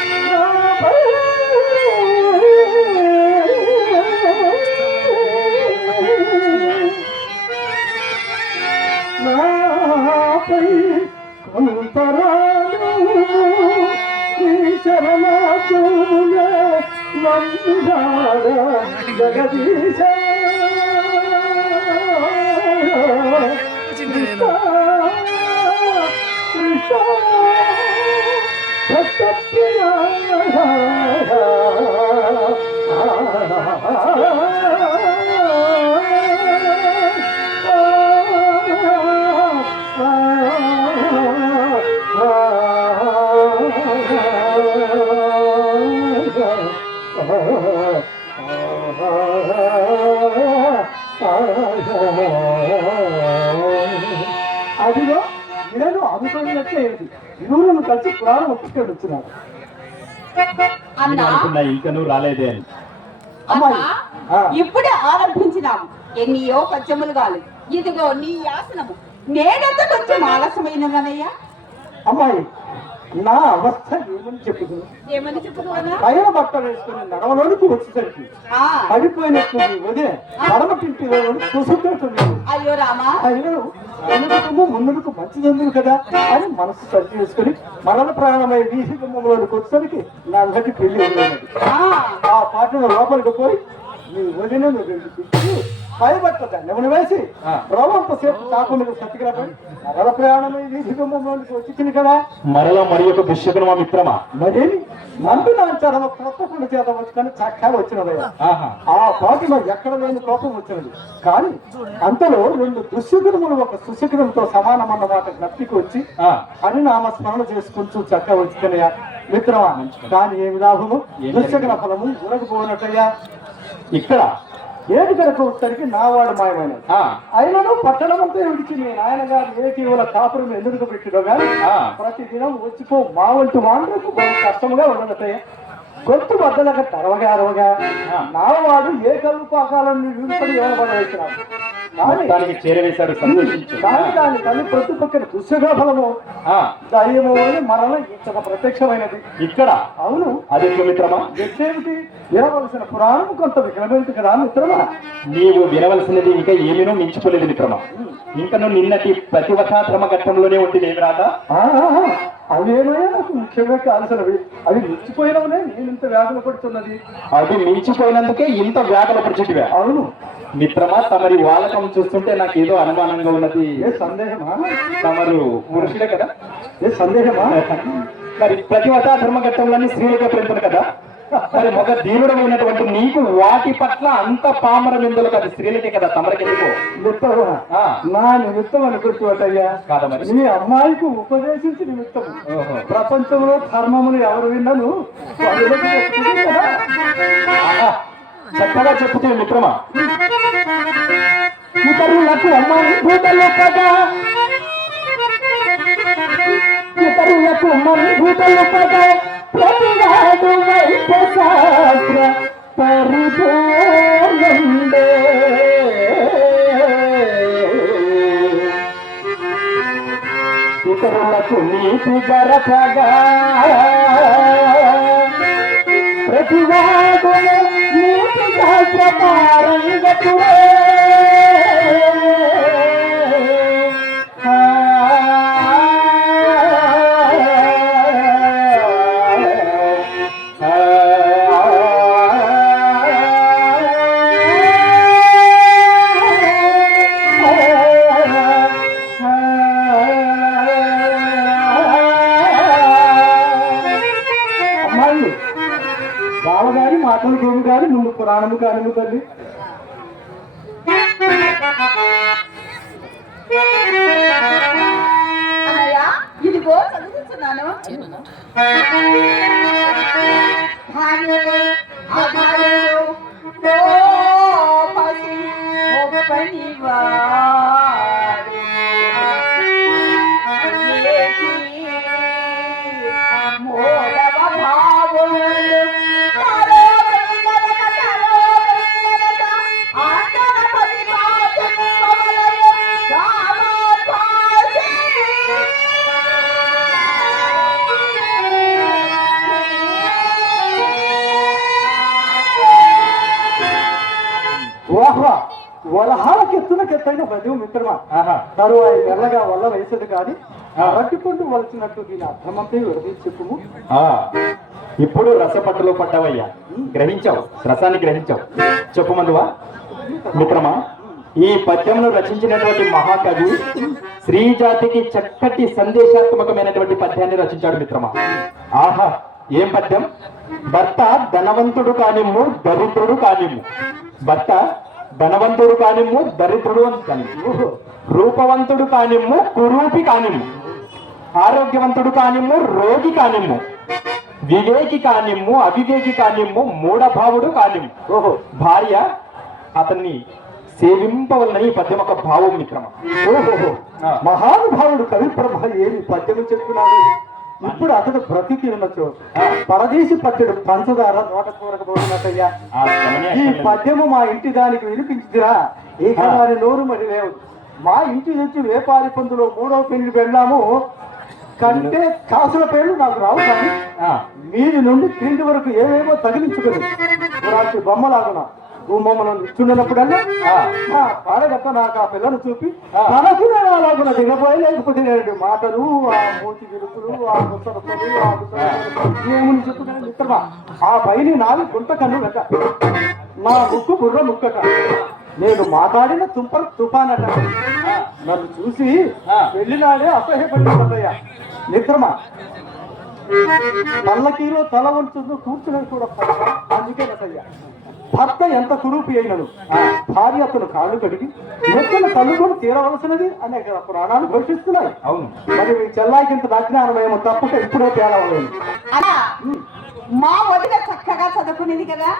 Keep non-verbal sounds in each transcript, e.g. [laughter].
బౌద్ధపై నాపై కొంతరాను నీ చరణాతుల నమ్ముడాడ జగదీశ Oh, my God. నేను అనుకున్నట్టే ఏమిటి ఇరువురు కలిసి పురాణం ఒప్పుకొని వచ్చినారు అన్నా అనుకున్నా ఇంకా నువ్వు రాలేదే అని. ఆ. ఇప్పుడే ఆరంభించినాము ఎన్నియో పద్యములు కాదు ఇదిగో నీ ఆసనము. నేనెంత కొంచెం ఆలస్యమైనదనయ్యా అమ్మాయి నా అవస్థ ఏమని చెప్పుదు? పైన బట్టలు వేసుకుని నడవలోనికి వచ్చేసరికి పడిపోయినట్టుంది వదిలే పడమ తింటే చూసుకుంటుంది. అయ్యో రామా. ముందుకు మంచిదందుకు కదా? అని మనసు సరి చేసుకుని మరణ ప్రాణమై వీసి గుమ్మంలోనికి వచ్చేసరికి నా గట్టి పెళ్ళి ఉన్నది ఆ, పాటను లోపలికి పోయి నీ వదినను రెండు పైబట్ట దండమును వేసి ఆ. రోమంత సేపు కాకు మీద సత్తిగ్రహం నగర ప్రయాణమై వీధి గుమ్మంలోనికి వచ్చింది కదా. మరలా మరి ఒక దుశ్శకునమా మిత్రమా? మరేమి నందు నా చరమ తప్పకుండా చేత వచ్చుకొని చక్కగా వచ్చినదయ్యా ఆ పాటలో ఎక్కడ లేని కోపం వచ్చినది. కానీ అంతలో రెండు దుశ్శకునములు ఒక సుశకునంతో సమానమన్నమాట జ్ఞప్తికి వచ్చి ఆ, అని నామ స్మరణ చేసుకుంటూ చక్క వచ్చినయ్యా. మిత్రమా కానీ ఏమి లాభము? దుశ్శకున ఫలము ఉరకపోనట్టయ్యా ఇక్కడ ఏది కనుక వచ్చరికి నావాడు మాయమైనది ఆ, అయినను పట్టణమంతా విడిచి మీ నాయన గారు ఏ కేవల కాపురం ఎందుకు పెట్టినో కానీ. ప్రతి దినం వచ్చిపో మా వంటి వాండ్రకు బహు కష్టముగా ఉండదటయ్య గొంతు బద్దలక తరవగా అరవగా. నావాడు ఏ కలుపు పాకాలను విడిపడి సంతోషించు కానీ దాని తల్లి ప్రతి పక్కన దుశ్శగా ఫలము దయ్యము అని మరల ఇచ్చట ప్రత్యక్షమైనది. ఇక్కడ? అవును. అది మిత్రమా? ఎట్టేమిటి వినవలసిన పురాణం కొంత వికలమైంది కదా మిత్రమా? నీవు వినవలసినది ఇంకా ఏమీనో మించిపోలేదు మిత్రమా. ఇంకా నువ్వు నిన్నటి ప్రతివతా క్రమ ఘట్టంలోనే ఉండి లేవి రాదా అవేమైనా నాకు ముఖ్యంగా కాల్సినవి అవి మించిపోయినవనే నేను ఇంత వ్యాధులు పడుతున్నది. అది మించిపోయినందుకే ఇంత వ్యాధుల పరిచిటివా అవును. మిత్రమా తమరి వాలకం చూస్తుంటే నాకు ఏదో అనుమానంగా ఉన్నది. ఏ సందేహమా? తమరు పురుషుడే కదా? ఏ సందేహమా? [laughs] మరి ప్రతివతా ధర్మఘట్టంలోని స్త్రీలుగా పెరుగుతుంది కదా? మరి ఒక దీనుడమైనటువంటి నీకు వాటి పట్ల అంత పామరం ఎందుకు అది స్త్రీలకే కదా తమరికెందుకు నిమిత్తమా ఆ. నా నిమిత్తం అనుకుంటున్నట్టయ్యా కాదా మరి నీ అమ్మాయికి ఉపదేశించి నిమిత్తం. ప్రపంచంలో ధర్మమును ఎవరు విన్నను? కదా. చక్కగా చెప్పుతూ మిత్రమా. ఇతరులకు అనుభూతలుపగా ఇతరులకు అనుభూతలుపగా ప్రతివాడు వైపు శాస్త్ర పరిపూర్ణండే. ఇతరులకు నీతి గరపగా ప్రతివాడు నీతి శాస్త్ర ఓహ్వా వలహాలకెత్తునకెత్తైన బదివు మిత్రమా? తరువాయి మెల్లగా వల్ల వేసేది కాదు ఆ. పట్టుకుంటూ వలసినట్టు దీని అర్థమంతే విడదీసి చెప్పుము? ఆ, ఇప్పుడు రసపట్టులో పడ్డావయ్యా. గ్రహించావు. రసాన్ని గ్రహించావు. చెప్పు మందువా? మిత్రమా ఈ పద్యంలో రచించినటువంటి మహాకవి స్త్రీ జాతికి చక్కటి సందేశాత్మకమైనటువంటి పద్యాన్ని రచించాడు మిత్రమా. ఆహా ఏం పద్యం? భర్త ధనవంతుడు కానిమ్ము దరిద్రుడు కానిమ్ము. భర్త ధనవంతుడు కానిమ్ము దరిద్రుడు అని కానిమ్ము రూపవంతుడు కానిమ్ము కురూపి కానిమ్ము ఆరోగ్యవంతుడు కానిమ్ము రోగి కానిమ్ము వివేకి కానిమ్ము అవివేకి కానిమ్ము మూఢభావుడు కానిమ్ము. ఓహో భార్య అతన్ని సేవింపవలన ఈ పద్యం ఒక భావం మిత్రమ ఓహో. మహానుభావుడు కవి ప్రభ ఏమి పద్యము చెప్తున్నాడు? ఇప్పుడు అతడు బ్రతికి ఉన్నచో పరదేశి పట్టెడు పంచదార నోట శ్రమనే ఈ. పద్యము మా ఇంటి దానికి వినిపించిదిరా. ఇక. దాని నోరు మరి లేవు. మా ఇంటి నుంచి వేపారి పందులో మూడవ పెళ్ళి వెళ్ళాము కంటే కాసుల పేర్లు నాకు రావు కానీ మీది నుండి క్రింది వరకు ఏవేవో తగిలించుకుని. పురాటి బొమ్మలాగున భూమమ్మలను ఇచ్చుండనప్పుడల్లా ఆ. పాడగట్ట నాకు ఆ పిల్లను చూపి నేను అలాగున దిగపోయి లేకపోతే మాటలు ఆ మూతి విరుపులు ఆ ముసరసలు ఆ ఏముని చెప్పుకునే మిత్రమా? ఆ పైని నావి గుంట కన్ను లెక్క నా ముక్కు బుర్ర ముక్కట. నేను మాట్లాడిన తుంపర తుఫానట. నన్ను చూసి. వెళ్ళినాడే అసహ్యపడిపోతాయ్యా మిత్రమా పల్లకీలో తల వంచును కూర్చుని కూడా అందుకే నటయ్యా భర్త ఎంత కురూపి అయినను? ఆ భార్య అతను కాళ్ళు కడిగి నెత్తన తల్లుకొని తీరవలసినది అనే కదా పురాణాలు ఘోషిస్తున్నాయి. అవును. మరి మీ చెల్లాయికింత అజ్ఞానమేమో తప్పక ఇప్పుడే తేలవలేదు అలా మా వదిన చక్కగా చదువుకునేది కదా?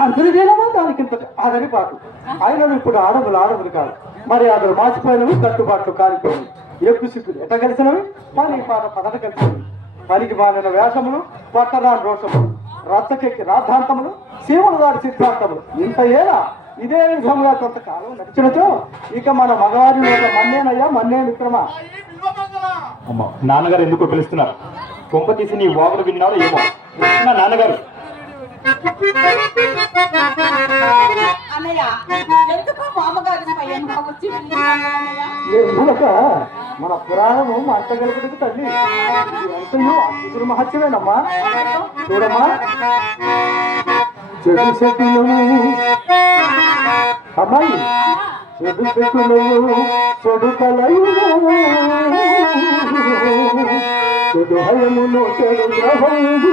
అందరిదేనమా దానికింత అదని పాటు. ఆయనను ఇప్పుడు ఆడవులు ఆడవులు కాదు. మరి అతను మార్చిపోయినవి కట్టుబాట్లు కాలిపోయినవి. ఎక్కువ సిక్కులు ఎట కలిసినవి పని పాట పదట కలిసినవి. పనికి మాలిన వేషములు పట్టరాని రోషములు. రచ్చకెక్కి రాద్ధాంతములు శివుడు వారి సిద్ధాంతములు. ఇంత ఏలా ఇదే విధంగా కొంతకాలం నడిచినచో ఇక మన మగవారి ఒక మన్నేనయ్యా మన్నే విక్రమ అమ్మ నాన్నగారు ఎందుకు పిలుస్తున్నారు? కొంప తీసి నీ వాగులు విన్నారో ఏమో? నా నాన్నగారు. అన్నయ్య ఎందుకో మామగారు స్వయంగా వచ్చి మన పురాణము అంత గలుపుడికి తల్లి. ఎంతయో అద్భుతుల మహత్యమేనమ్మా. చూడమ్మా. చెడు చెట్టులు అమ్మాయి చెడు చెట్టులు చెడు కలయులు చెడు హయములు చెడు గ్రహములు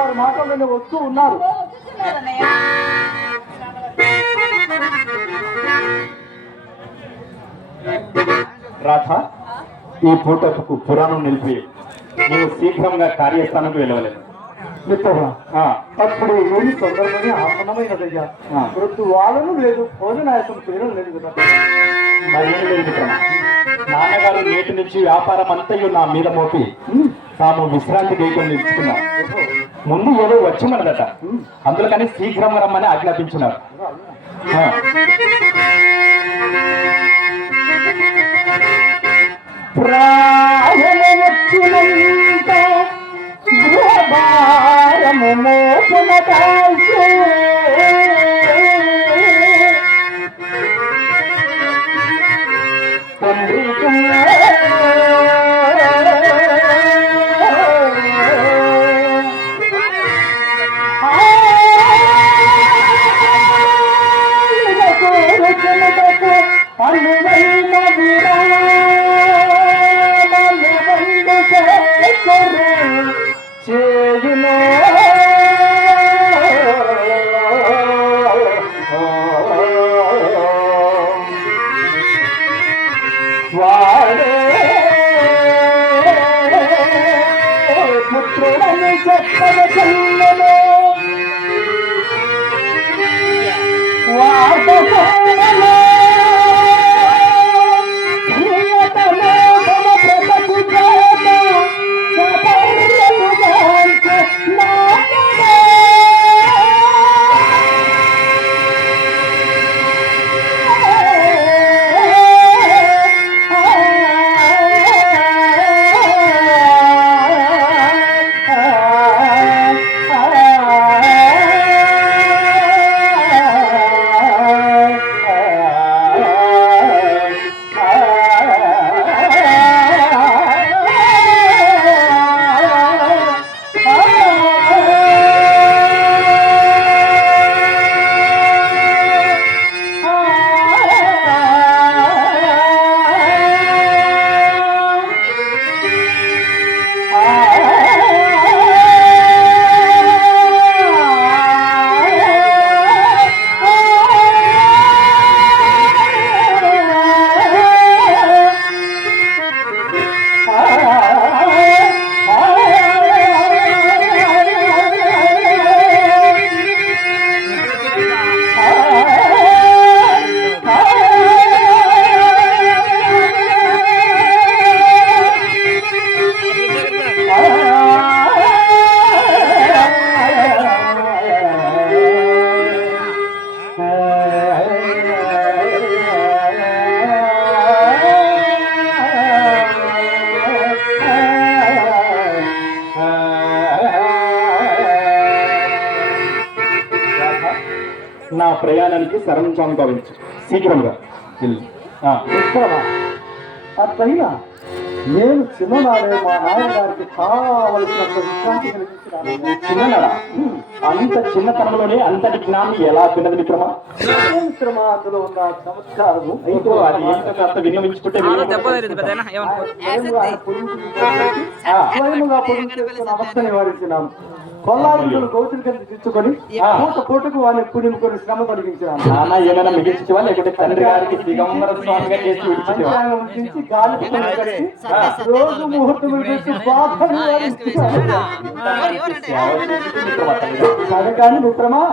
బావగారు మాటలు వస్తూ ఉన్నారు. రాధ ఈ పూటకు పురాణం నిలిపి నీవు శీఘ్రంగా కార్యస్థానంకు వెళ్ళవలేదు అప్పుడు ఏమి తొందరగానే ఆసనమైనదయ్యా ఆ. మృत्यు వాళ్ళను లేదు భోజనాయసం పేరు లేదు కదా. మరేం లేదు నాన్నగారు నేటి నుంచి వ్యాపారం అంతయు నా మీద మోపి తాము విశ్రాంతి గేయకుండా నిలుచుకున్నారు ముందు ఏదో వచ్చమన్నదట. అందులో కానీ శీఘ్రం రమ్మని ఆజ్ఞాపించినారు ఆ. ప్రాణము পারলে సంభవించు శీఘ్రంగా అట్లయినా నేను చిన్ననాడే మా నాన్నగారికి కావలసినంత విశ్రాంతి కలిగించినాను చిన్ననాడా? అంత చిన్నతనంలోనే అంతటి జ్ఞానం ఎలా విన్నది మిత్రమా? మిత్రమా? అందులో ఉన్న చమత్కారము? అయితే అది ఏంటో కాస్త విన్నవించుకుంటే విను. స్వయముగా అవస్థ నివారించినాను కొల్లాదులు గౌతులు కలిసి తెచ్చుకొని పూట పూటకు వాడిని పుణిముకొని శ్రమ తొలగించినాను నాన్న ఏమైనా మిగిల్చివా లేకుంటే తండ్రి గారికి దిగంబర స్వామిగా చేసి నుంచి గాలి రోజు ముహూర్తం మిత్రమా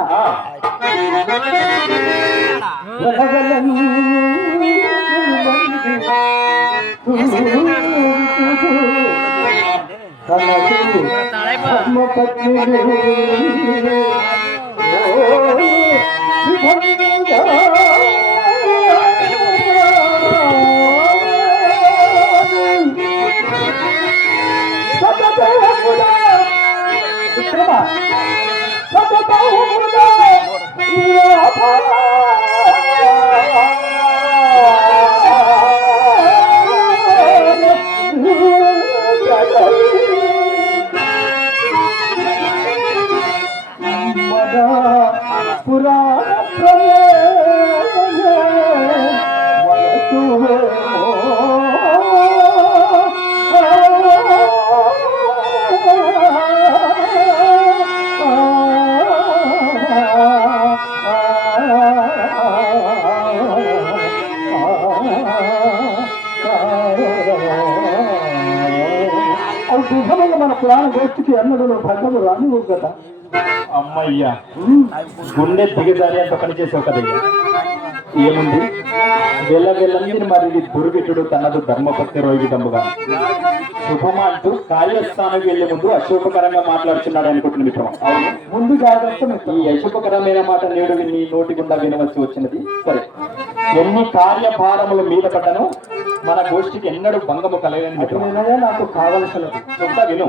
పురాణ పురాణ గోష్ఠికి అన్నడు భగవదు రాని కదా అమ్మయ్యా గుండె దిగజారి అంత పని చేసావు కదయ్యా. ఏముంది? వెళ్ళ వెళ్ళంది మరి దుర్విటుడు తనదు ధర్మపత్ని రోగితంబుగా శుభమా అంటూ కార్యస్థానం వెళ్ళే ముందు అశోకకరంగా మాట్లాడుతున్నాడు అనుకుంటున్న మిత్రం అవును ముందు జాగ్రత్త ఈ అశుభకరమైన మాట నేడు నీ నోటి గుండా వినవలసి వచ్చినది. సరే. ఎన్ని కార్యభారముల మీద పడ్డను మన గోష్ఠికి ఎన్నడూ భంగము కలగని మిత్రమా. అటువైనదే నాకు కావలసినది. చెప్తా విను.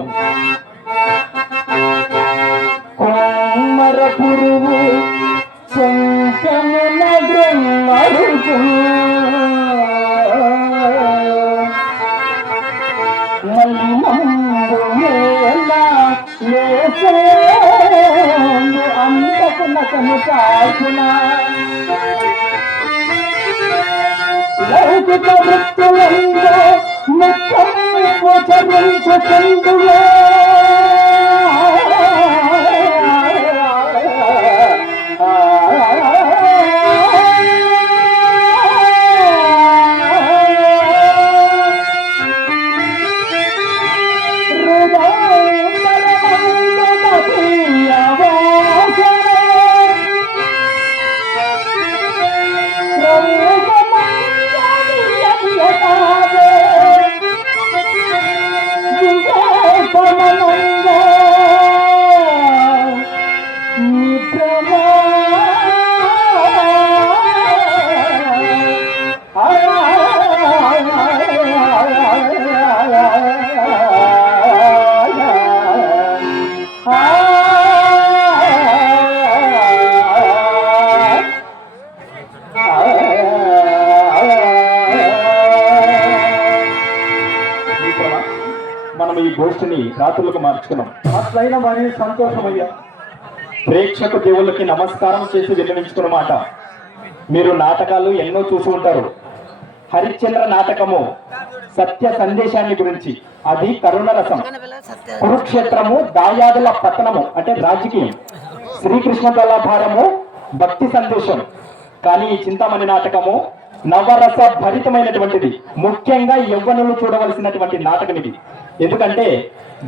గోష్ఠిని మార్చుకున్నాం. అట్లయిన మరి సంతోషమయ్యా. ప్రేక్షక దేవుళ్ళకి నమస్కారం చేసి విన్నవించుకున్న మాట. మీరు నాటకాలు ఎన్నో చూసి ఉంటారు. హరిశ్చంద్ర నాటకము సత్య సందేశాన్ని గురించి అది కరుణ రసం. కురుక్షేత్రము దాయాదుల పతనము అంటే రాజకీయం. శ్రీకృష్ణ భారము భక్తి సందేశం. కానీ ఈ చింతామణి నాటకము నవరస భరితమైనటువంటిది ముఖ్యంగా యవ్వనులు చూడవలసినటువంటి నాటకం ఇది. ఎందుకంటే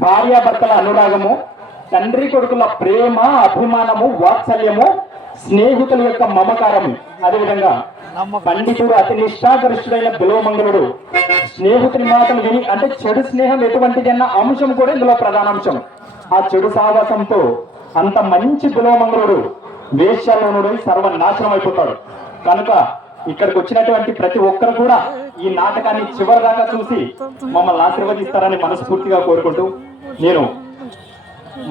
భార్యాభర్తల అనురాగము తండ్రి కొడుకుల ప్రేమ అభిమానము వాత్సల్యము స్నేహితుల యొక్క మమకారము. అదేవిధంగా పండితుడు అతి నిష్ఠాగరిష్ఠుడైన బిలోమంగళుడు స్నేహితుని మాటలు విని అంటే చెడు స్నేహం ఎటువంటిది అన్న అంశం కూడా ఇందులో ప్రధాన అంశం. ఆ చెడు సాహసంతో అంత మంచి బిలోమంగళుడు వేశ్యాలోనుడై సర్వనాశనం అయిపోతాడు. కనుక ఇక్కడికి వచ్చినటువంటి ప్రతి ఒక్కరు కూడా ఈ నాటకాన్ని చివరి దాకా చూసి మమ్మల్ని ఆశీర్వదిస్తారని మనస్ఫూర్తిగా కోరుకుంటూ నేను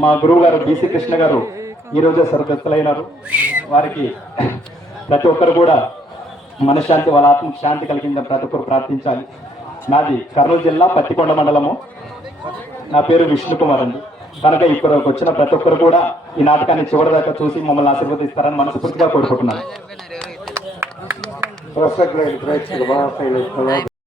మా గురువు గారు బీసీ కృష్ణ గారు ఈ రోజే వారికి ప్రతి ఒక్కరు కూడా మనశ్శాంతి వాళ్ళ ఆత్మకు శాంతి కలిగిందని ప్రతి ఒక్కరు ప్రార్థించాలి. నాది కర్నూలు జిల్లా పత్తికొండ మండలము. నా పేరు విష్ణు కుమార్ అండి. కనుక ఇక్కడికి వచ్చిన ప్రతి ఒక్కరు కూడా ఈ నాటకాన్ని చివరిదాకా చూసి మమ్మల్ని ఆశీర్వదిస్తారని మనస్ఫూర్తిగా కోరుకుంటున్నాను. ಹೊಸ ಪ್ರಯತ್ನ ವಾಸನೆ